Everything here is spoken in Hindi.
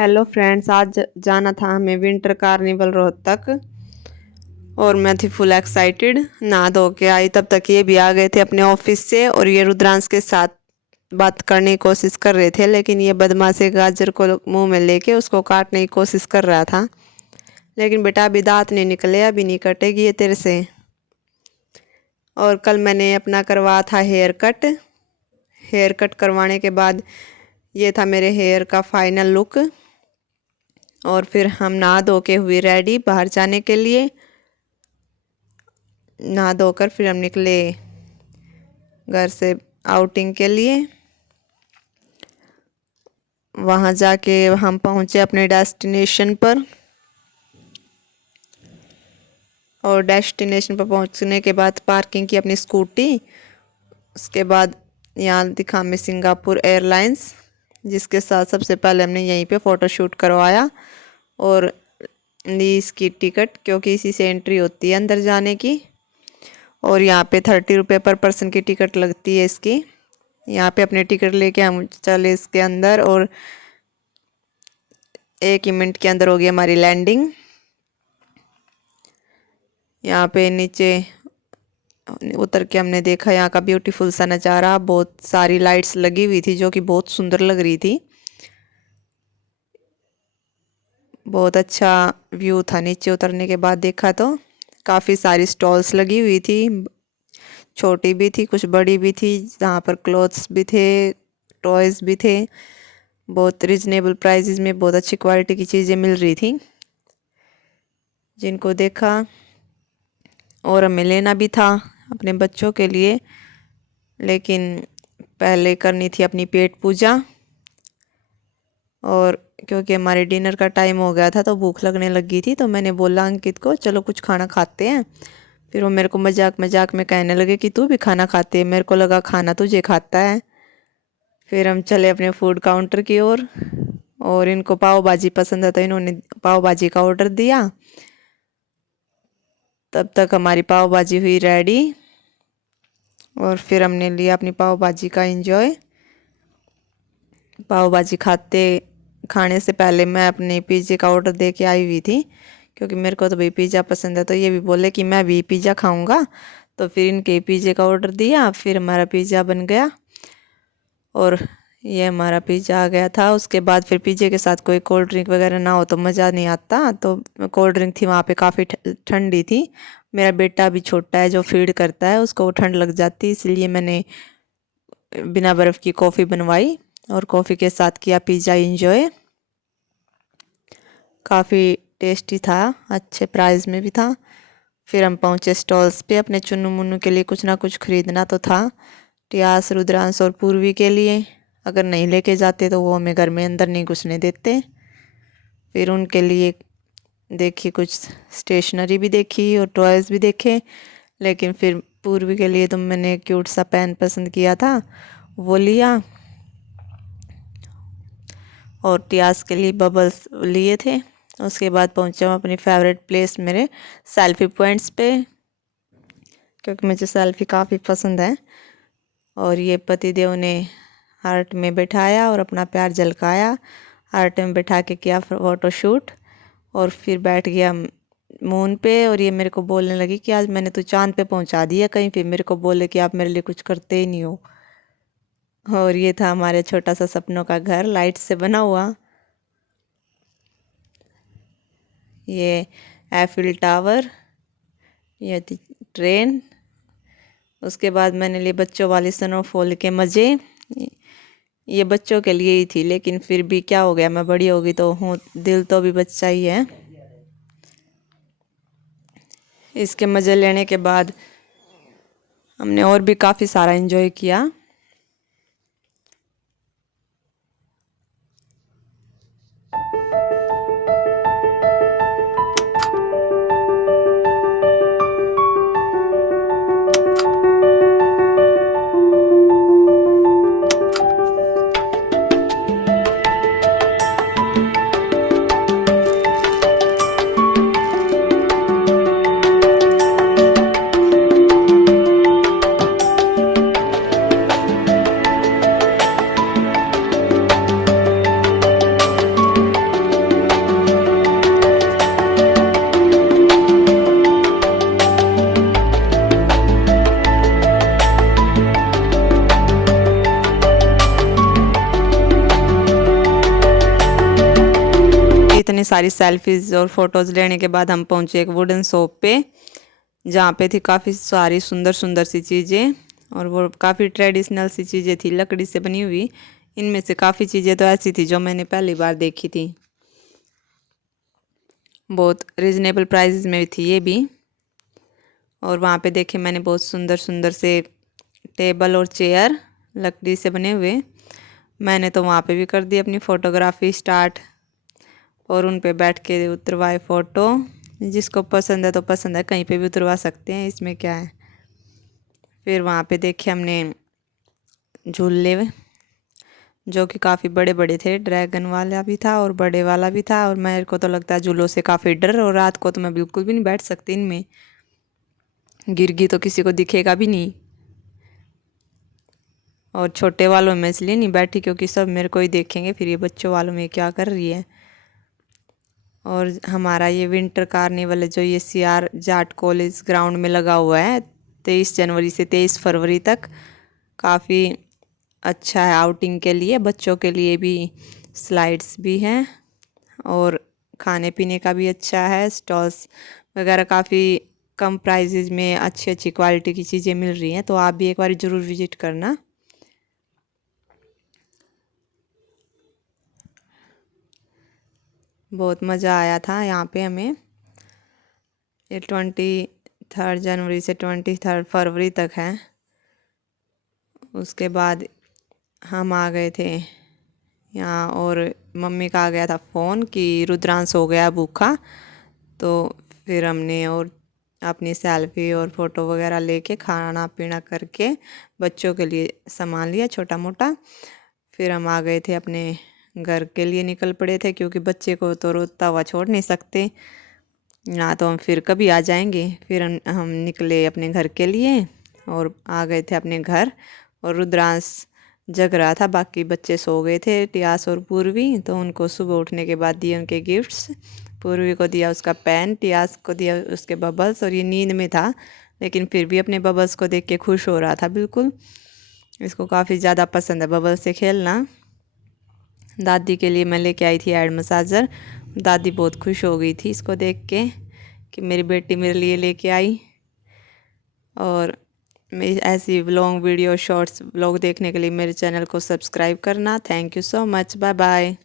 हेलो फ्रेंड्स, आज जाना था हमें विंटर कार्निवल रोहतक और मैं थी फुल एक्साइटेड। नहा धो के आई तब तक ये भी आ गए थे अपने ऑफिस से और ये रुद्रांश के साथ बात करने की कोशिश कर रहे थे, लेकिन ये बदमाश गाजर को मुंह में लेके उसको काटने की कोशिश कर रहा था। लेकिन बेटा अभी दांत नहीं निकले, अभी नहीं कटेगी ये तेरे से। और कल मैंने अपना करवाया था हेयर कट करवाने के बाद ये था मेरे हेयर का फाइनल लुक। और फिर हम नहा धो के हुए रेडी बाहर जाने के लिए। नहा धोकर फिर हम निकले घर से आउटिंग के लिए। वहाँ जाके हम पहुँचे अपने डेस्टिनेशन पर और डेस्टिनेशन पर पहुँचने के बाद पार्किंग की अपनी स्कूटी। उसके बाद यहाँ दिखा हमें सिंगापुर एयरलाइंस, जिसके साथ सबसे पहले हमने यहीं पे फ़ोटोशूट करवाया और ली इसकी टिकट, क्योंकि इसी से एंट्री होती है अंदर जाने की। और यहाँ पे 30 रुपये पर पर्सन की टिकट लगती है इसकी। यहाँ पे अपने टिकट लेके हम चले इसके अंदर और 1 ही मिनट के अंदर हो गई हमारी लैंडिंग। यहाँ पे नीचे उतर के हमने देखा यहाँ का ब्यूटीफुल सा नज़ारा। बहुत सारी लाइट्स लगी हुई थी जो कि बहुत सुंदर लग रही थी। बहुत अच्छा व्यू था। नीचे उतरने के बाद देखा तो काफ़ी सारी स्टॉल्स लगी हुई थी, छोटी भी थी कुछ बड़ी भी थी, जहाँ पर क्लोथ्स भी थे, टॉयज़ भी थे। बहुत रिजनेबल प्राइसेस में बहुत अच्छी क्वालिटी की चीज़ें मिल रही थी, जिनको देखा। और हमें लेना भी था अपने बच्चों के लिए, लेकिन पहले करनी थी अपनी पेट पूजा। और क्योंकि हमारे डिनर का टाइम हो गया था तो भूख लगने लगी थी, तो मैंने बोला अंकित को चलो कुछ खाना खाते हैं। फिर वो मेरे को मजाक मजाक में कहने लगे कि तू भी खाना खाते है। मेरे को लगा खाना तुझे खाता है। फिर हम चले अपने फूड काउंटर की ओर और इनको पाव भाजी पसंद है तो इन्होंने पाव भाजी का ऑर्डर दिया। तब तक हमारी पाव भाजी हुई रेडी और फिर हमने लिया अपनी पाव भाजी का एंजॉय। पाव भाजी खाने से पहले मैं अपने पिज़्ज़े का ऑर्डर दे के आई हुई थी, क्योंकि मेरे को तो भाई पिज़्ज़ा पसंद है। तो ये भी बोले कि मैं भी पिज़्ज़ा खाऊंगा, तो फिर इनके पिज़्ज़े का ऑर्डर दिया। फिर हमारा पिज़्ज़ा बन गया और ये हमारा पिज़्ज़ा आ गया था। उसके बाद फिर पिज़्ज़े के साथ कोई कोल्ड ड्रिंक वगैरह ना हो तो मज़ा नहीं आता। तो कोल्ड ड्रिंक थी वहाँ पे, काफ़ी ठंडी थी। मेरा बेटा भी छोटा है जो फीड करता है, उसको वो ठंड लग जाती, इसलिए मैंने बिना बर्फ़ की कॉफ़ी बनवाई और कॉफ़ी के साथ किया पिज़्ज़ा इंजॉय। काफ़ी टेस्टी था, अच्छे प्राइस में भी था। फिर हम पहुँचे स्टॉल्स पे। अपने चुन्नू मुन्नू के लिए कुछ ना कुछ ख़रीदना तो था, टियास, रुद्रांश और पूर्वी के लिए। अगर नहीं लेके जाते तो वो हमें घर में अंदर नहीं घुसने देते। फिर उनके लिए देखी, कुछ स्टेशनरी भी देखी और टॉयज़ भी देखे। लेकिन फिर पूर्वी के लिए तो मैंने क्यूट सा पेन पसंद किया था, वो लिया। और टियास के लिए बबल्स लिए थे। उसके बाद पहुँचे हम अपनी फेवरेट प्लेस, मेरे सेल्फ़ी पॉइंट्स पे, क्योंकि मुझे सेल्फ़ी काफ़ी पसंद है। और ये पतिदेव ने हार्ट में बैठाया और अपना प्यार झलकाया। हार्ट में बैठा के किया फ़ोटो शूट और फिर बैठ गया मून पे। और ये मेरे को बोलने लगी कि आज मैंने तो चांद पे पहुंचा दिया कहीं। फिर मेरे को बोले कि आप मेरे लिए कुछ करते ही नहीं हो। और ये था हमारे छोटा सा सपनों का घर, लाइट से बना हुआ। ये एफिल टावर, ये थी ट्रेन। उसके बाद मैंने लिए बच्चों वाली स्नोफॉल के मज़े। ये बच्चों के लिए ही थी, लेकिन फिर भी क्या हो गया, मैं बड़ी हो गई तो हूँ, दिल तो अभी बच्चा ही है। इसके मज़े लेने के बाद हमने और भी काफ़ी सारा एंजॉय किया। इतनी सारी सेल्फीज और फोटोज़ लेने के बाद हम पहुँचे एक वुडन शॉप पे, जहाँ पे थी काफ़ी सारी सुंदर सुंदर सी चीज़ें, और वो काफ़ी ट्रेडिशनल सी चीज़ें थी लकड़ी से बनी हुई। इनमें से काफ़ी चीज़ें तो ऐसी थी जो मैंने पहली बार देखी थी। बहुत रिजनेबल प्राइस में थी ये भी। और वहाँ पे देखे मैंने बहुत सुंदर सुंदर से टेबल और चेयर लकड़ी से बने हुए। मैंने तो वहाँ पे भी कर दी अपनी फ़ोटोग्राफी स्टार्ट, और उन पे बैठ के उतरवाए फ़ोटो। जिसको पसंद है तो पसंद है, कहीं पे भी उतरवा सकते हैं, इसमें क्या है। फिर वहाँ पे देखे हमने झूले, जो कि काफ़ी बड़े बड़े थे, ड्रैगन वाला भी था और बड़े वाला भी था। और मेरे को तो लगता है झूलों से काफ़ी डर, और रात को तो मैं बिल्कुल भी नहीं बैठ सकती इनमें, गिर गई तो किसी को दिखेगा भी नहीं। और छोटे वालों में इसलिए नहीं बैठी क्योंकि सब मेरे को ही देखेंगे, फिर ये बच्चों वालों में क्या कर रही है। और हमारा ये विंटर कार्निवल है जो ये CR जाट कॉलेज ग्राउंड में लगा हुआ है 23 जनवरी से 23 फरवरी तक। काफ़ी अच्छा है आउटिंग के लिए, बच्चों के लिए भी स्लाइड्स भी हैं, और खाने पीने का भी अच्छा है। स्टॉल्स वगैरह काफ़ी कम प्राइजेज में अच्छी अच्छी क्वालिटी की चीज़ें मिल रही हैं, तो आप भी एक बार ज़रूर विजिट करना। बहुत मज़ा आया था यहाँ पे हमें। ये 23 जनवरी से 23 फरवरी तक है। उसके बाद हम आ गए थे यहाँ, और मम्मी का आ गया था फ़ोन कि रुद्रांश हो गया भूखा। तो फिर हमने और अपनी सेल्फी और फ़ोटो वगैरह लेके खाना पीना करके बच्चों के लिए सामान लिया छोटा मोटा। फिर हम आ गए थे अपने घर के लिए, निकल पड़े थे क्योंकि बच्चे को तो रोता हुआ छोड़ नहीं सकते ना, तो हम फिर कभी आ जाएंगे। फिर हम निकले अपने घर के लिए और आ गए थे अपने घर। और रुद्रांश जग रहा था, बाकी बच्चे सो गए थे, टियास और पूर्वी। तो उनको सुबह उठने के बाद दिए उनके गिफ्ट्स। पूर्वी को दिया उसका पेन, टियास को दिया उसके बबल्स, और ये नींद में था लेकिन फिर भी अपने बबल्स को देख के खुश हो रहा था बिल्कुल। इसको काफ़ी ज़्यादा पसंद है बबल्स से खेलना। दादी के लिए मैं लेके आई थी हेड मसाजर। दादी बहुत खुश हो गई थी इसको देख के कि मेरी बेटी मेरे लिए लेके आई। और ऐसी लॉन्ग वीडियो शॉर्ट्स व्लॉग देखने के लिए मेरे चैनल को सब्सक्राइब करना। Thank you so much, bye bye.